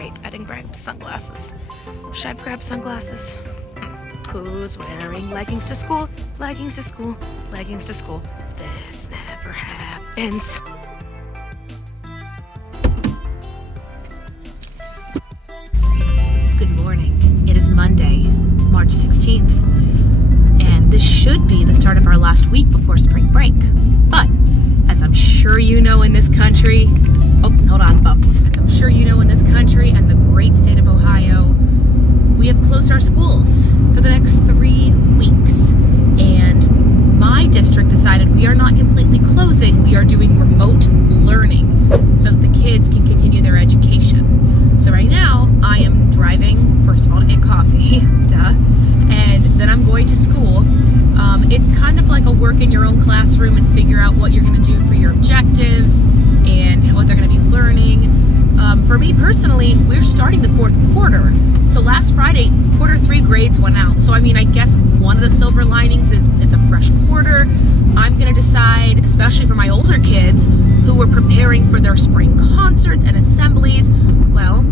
bright. I didn't grab sunglasses. Should I have grabbed sunglasses? Who's wearing leggings to school? Leggings to school, leggings to school. This never happens. Good morning. It is Monday, March 16th, and this should be the start of our last week before spring break. But, as I'm sure you know in this country, hold on, bumps. As I'm sure you know in this country and the great state of Ohio, we have closed our schools for the next 3 weeks. And my district decided we are not completely closing, we are doing remote learning so that the kids can continue their education. So right now, I am driving, first of all, to get coffee, duh, and then I'm going to school. It's kind of like a work in your own classroom and figure out what you're going to do for your objectives and what they're going to be learning. For me personally, we're starting the fourth quarter. So last Friday, quarter 3 grades went out. So I mean, I guess one of the silver linings is it's a fresh quarter. I'm going to decide, especially for my older kids who were preparing for their spring concerts and assemblies. Well,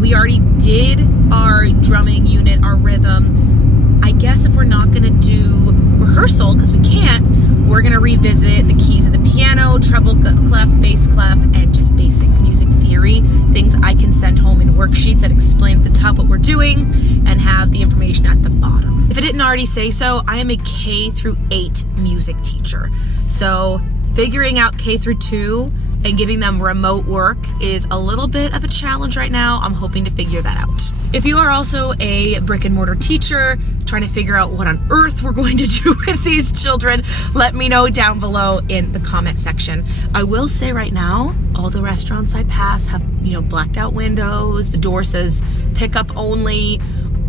we already did our drumming unit, our rhythm. I guess if we're not going to do rehearsal, because we can't, we're going to revisit the keys of the piano, treble clef, bass clef, and just basic music theory, things I can send home in worksheets that explain at the top what we're doing and have the information at the bottom. If I didn't already say so, I am a K through 8 music teacher. So figuring out K through 2 and giving them remote work is a little bit of a challenge right now. I'm hoping to figure that out. If you are also a brick and mortar teacher trying to figure out what on earth we're going to do with these children, let me know down below in the comment section. I will say right now, all the restaurants I pass have, blacked out windows. The door says pickup only.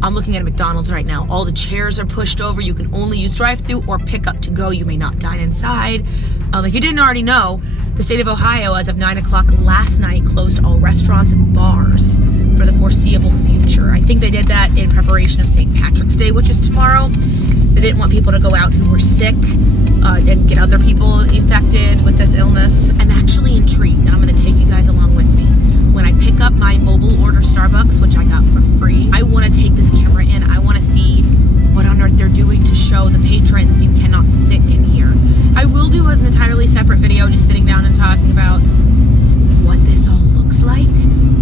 I'm looking at a McDonald's right now. All the chairs are pushed over. You can only use drive-through or pick up to go. You may not dine inside. If you didn't already know, the state of Ohio, as of 9 o'clock last night, closed all restaurants and bars for the foreseeable future. I think they did that in preparation of St. Patrick's Day, which is tomorrow. They didn't want people to go out who were sick and get other people infected with this illness. I'm actually intrigued, and I'm going to take you guys along with me. When I pick up my mobile order Starbucks, which I got for free, I want to take this camera in. I want to see what on earth they're doing to show the patrons you cannot sit in here. I will do an entirely separate video just sitting down and talking about what this all looks like.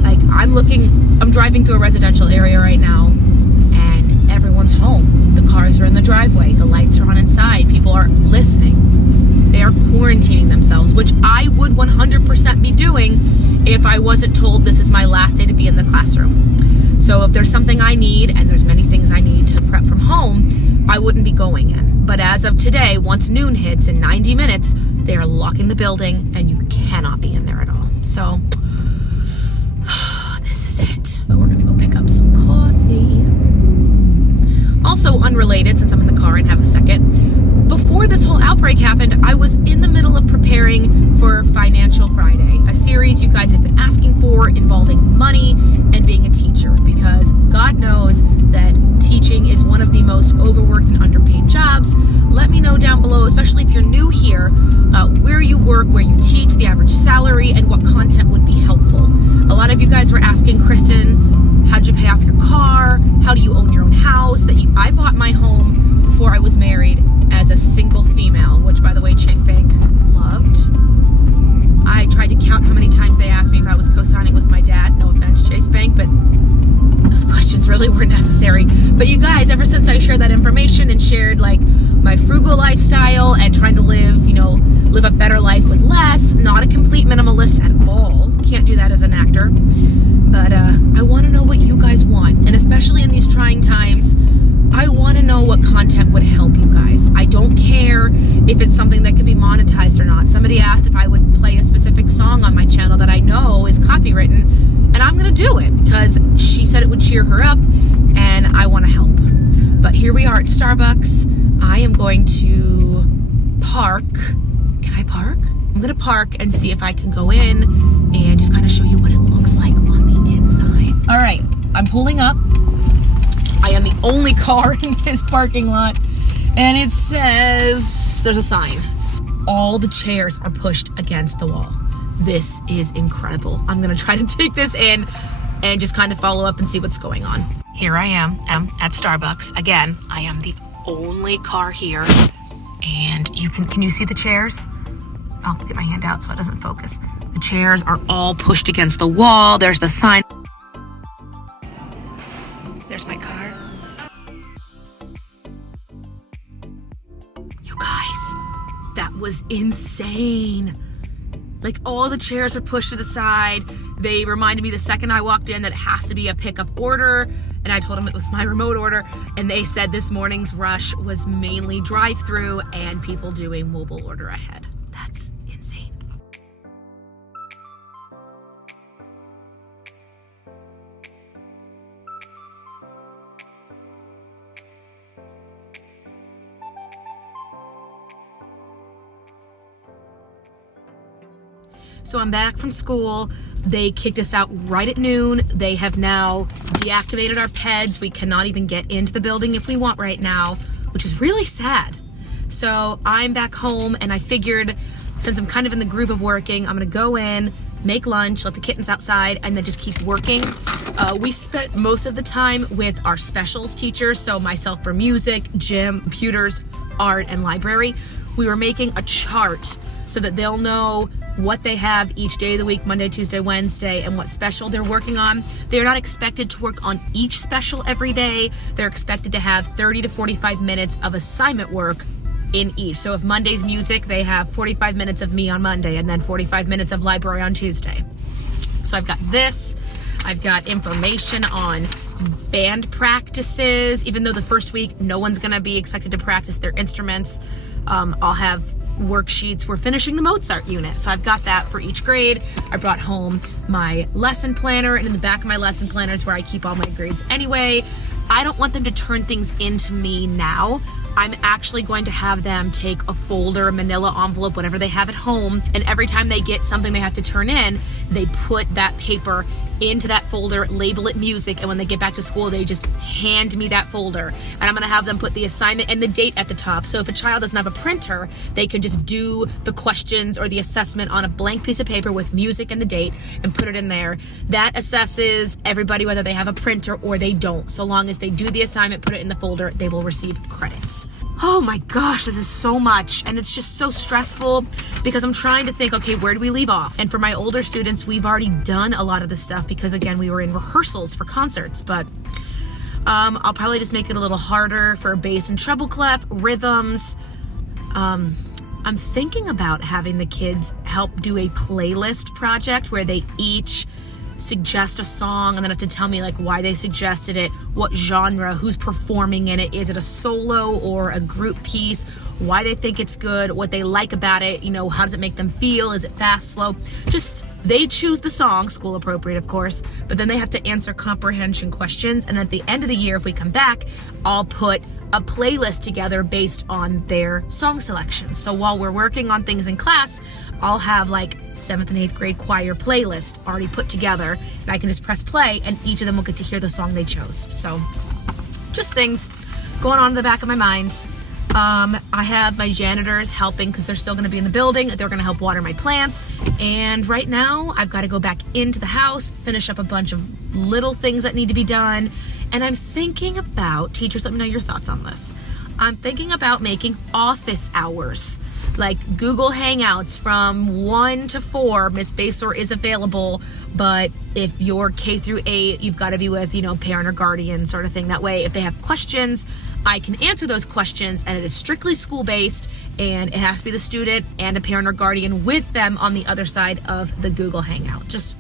Like, I'm driving through a residential area right now and everyone's home. The cars are in the driveway. The lights are on inside. People are listening. They are quarantining themselves, which I would 100% be doing if I wasn't told this is my last day to be in the classroom. So if there's something I need, and there's many things I need to prep from home, I wouldn't be going in. But as of today, once noon hits in 90 minutes, they are locking the building and you cannot be in there at all. So this is it. But we're gonna go pick up some coffee. Also unrelated, since I'm in the car and have a second, before this whole outbreak happened, I was in the middle of preparing for Financial Friday, a series you guys had been asking for involving money and being a teacher, because God knows that teaching is one of the most overworked and underpaid jobs. Let me know down below, especially if you're new here, where you work, where you teach, the average salary, and what content would be helpful. A lot of you guys were asking, Kristen, how'd you pay off your car? How do you own your own house? I bought my home before I was married as a single female, which, by the way, Chase Bank loved. I tried to count how many times they asked me if I was co-signing with my dad. No offense, Chase Bank, but those questions really weren't necessary. But you guys, ever since I shared that information and shared my frugal lifestyle and trying to live a better life with less, not a complete minimalist at all. Can't do that as an actor. But I want to know what you guys want. And especially in these trying times, I want to know what content would help you guys. I don't care if it's something that can be monetized or not. Somebody asked if I would play a specific song on my channel that I know is copywritten, and I'm going to do it because she said it would cheer her up, and I want to help. But here we are at Starbucks. I am going to park. Can I park? I'm going to park and see if I can go in and just kind of show you what it looks like on the inside. All right, I'm pulling up. I am the only car in this parking lot, and it says, there's a sign, all the chairs are pushed against the wall. This is incredible. I'm gonna try to take this in and just kind of follow up and see what's going on. Here I am at Starbucks. Again, I am the only car here. And can you see the chairs? I'll get my hand out so it doesn't focus. The chairs are all pushed against the wall. There's the sign. There's my car. You guys, that was insane. Like, all the chairs are pushed to the side. They reminded me the second I walked in that it has to be a pickup order. And I told them it was my remote order. And they said this morning's rush was mainly drive-through and people doing mobile order ahead. That's insane. So I'm back from school. They kicked us out right at noon. They have now deactivated our PEDs. We cannot even get into the building if we want right now, which is really sad. So I'm back home, and I figured, since I'm kind of in the groove of working, I'm gonna go in, make lunch, let the kittens outside, and then just keep working. We spent most of the time with our specials teachers, so myself for music, gym, computers, art, and library. We were making a chart so that they'll know what they have each day of the week, Monday, Tuesday, Wednesday, and what special they're working on. They're not expected to work on each special every day. They're expected to have 30 to 45 minutes of assignment work in each. So if Monday's music, they have 45 minutes of me on Monday and then 45 minutes of library on Tuesday. So I've got this. I've got information on band practices. Even though the first week, no one's gonna be expected to practice their instruments, I'll have worksheets. We're finishing the Mozart unit, so I've got that for each grade. I brought home my lesson planner, and in the back of my lesson planner is where I keep all my grades anyway. I don't want them to turn things into me now. I'm actually going to have them take a folder, a manila envelope, whatever they have at home, and every time they get something they have to turn in, they put that paper into that folder, label it music, and when they get back to school, they just hand me that folder. And I'm gonna have them put the assignment and the date at the top. So if a child doesn't have a printer, they can just do the questions or the assessment on a blank piece of paper with music and the date and put it in there. That assesses everybody whether they have a printer or they don't. So long as they do the assignment, put it in the folder, they will receive credits. Oh my gosh, this is so much, and it's just so stressful because I'm trying to think, okay, where do we leave off? And for my older students, we've already done a lot of this stuff because, again, we were in rehearsals for concerts, but I'll probably just make it a little harder for bass and treble clef, rhythms. I'm thinking about having the kids help do a playlist project where they each suggest a song and then have to tell me like why they suggested it, what genre, who's performing in it, is it a solo or a group piece, why they think it's good, what they like about it, you know, how does it make them feel, is it fast, slow, just they choose the song, school appropriate of course, but then they have to answer comprehension questions, and at the end of the year if we come back, I'll put a playlist together based on their song selections. So while we're working on things in class, I'll have like 7th and 8th grade choir playlist already put together, and I can just press play and each of them will get to hear the song they chose. So just things going on in the back of my mind. I have my janitors helping because they're still going to be in the building. They're going to help water my plants. And right now I've got to go back into the house, finish up a bunch of little things that need to be done. And I'm thinking about, teachers, let me know your thoughts on this. I'm thinking about making office hours, like Google Hangouts from 1 to 4. Miss Basor is available, but if you're K through 8, you've got to be with, you know, parent or guardian sort of thing. That way, if they have questions, I can answer those questions, and it is strictly school-based, and it has to be the student and a parent or guardian with them on the other side of the Google Hangout. Just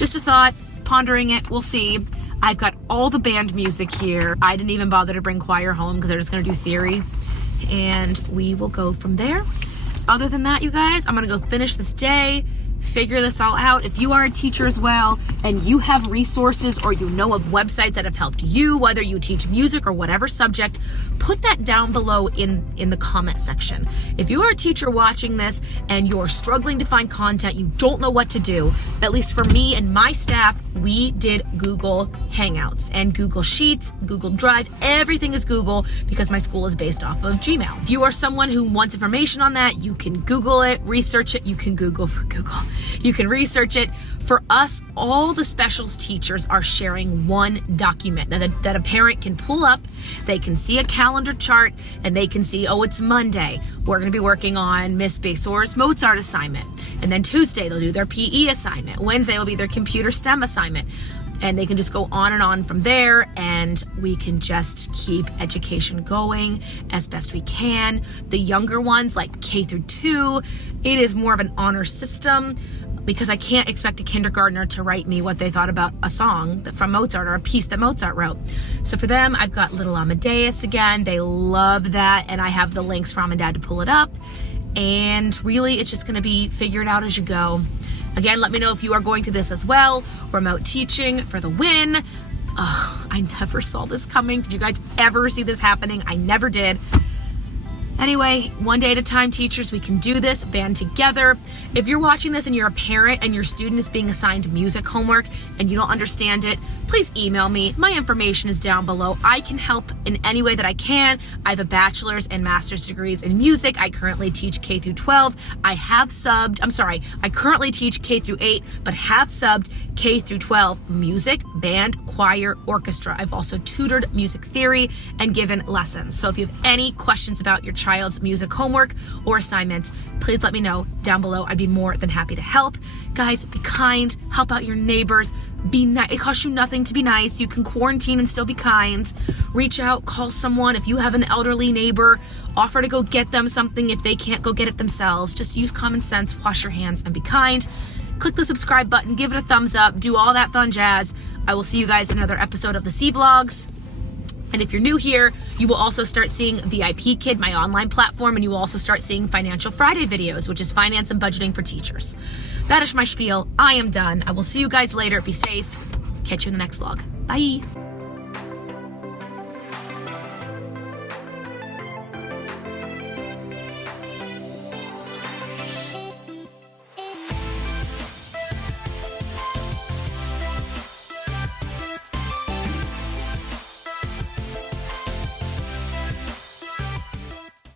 a thought, pondering it, we'll see. I've got all the band music here. I didn't even bother to bring choir home because they're just going to do theory, and we will go from there. Other than that, you guys, I'm going to go finish this day, figure this all out. If you are a teacher as well and you have resources or you know of websites that have helped you, whether you teach music or whatever subject, put that down below in the comment section. If you are a teacher watching this and you're struggling to find content, you don't know what to do, at least for me and my staff, we did Google Hangouts and Google Sheets, Google Drive, everything is Google because my school is based off of Gmail. If you are someone who wants information on that, you can Google it, research it, you can Google for Google. You can research it. For us, all the specials teachers are sharing one document that a parent can pull up. They can see a calendar chart and they can see, oh, it's Monday. We're going to be working on Miss Besor's Mozart assignment. And then Tuesday, they'll do their PE assignment. Wednesday will be their computer STEM assignment. And they can just go on and on from there, and we can just keep education going as best we can. The younger ones, like K through 2, it is more of an honor system, because I can't expect a kindergartner to write me what they thought about a song from Mozart or a piece that Mozart wrote. So for them, I've got Little Amadeus again. They love that, and I have the links for Mom and Dad to pull it up. And really, it's just going to be figured out as you go. Again, let me know if you are going through this as well. Remote teaching for the win. Oh, I never saw this coming. Did you guys ever see this happening? I never did. Anyway, one day at a time, teachers, we can do this, band together. If you're watching this and you're a parent and your student is being assigned music homework and you don't understand it, please email me. My information is down below. I can help in any way that I can. I have a bachelor's and master's degrees in music. I currently teach K through 12. I currently teach K through 8, but have subbed K through 12 music, band, choir, orchestra. I've also tutored music theory and given lessons. So if you have any questions about your child's music homework or assignments, please let me know down below. I'd be more than happy to help. Guys, be kind, help out your neighbors, be nice. It costs you nothing to be nice. You can quarantine and still be kind. Reach out, call someone. If you have an elderly neighbor, offer to go get them something if they can't go get it themselves. Just use common sense, wash your hands, and be kind. Click the subscribe button, give it a thumbs up, do all that fun jazz. I will see you guys in another episode of the C Vlogs. And if you're new here, you will also start seeing VIP Kid, my online platform, and you will also start seeing Financial Friday videos, which is finance and budgeting for teachers. That is my spiel. I am done. I will see you guys later. Be safe. Catch you in the next vlog. Bye.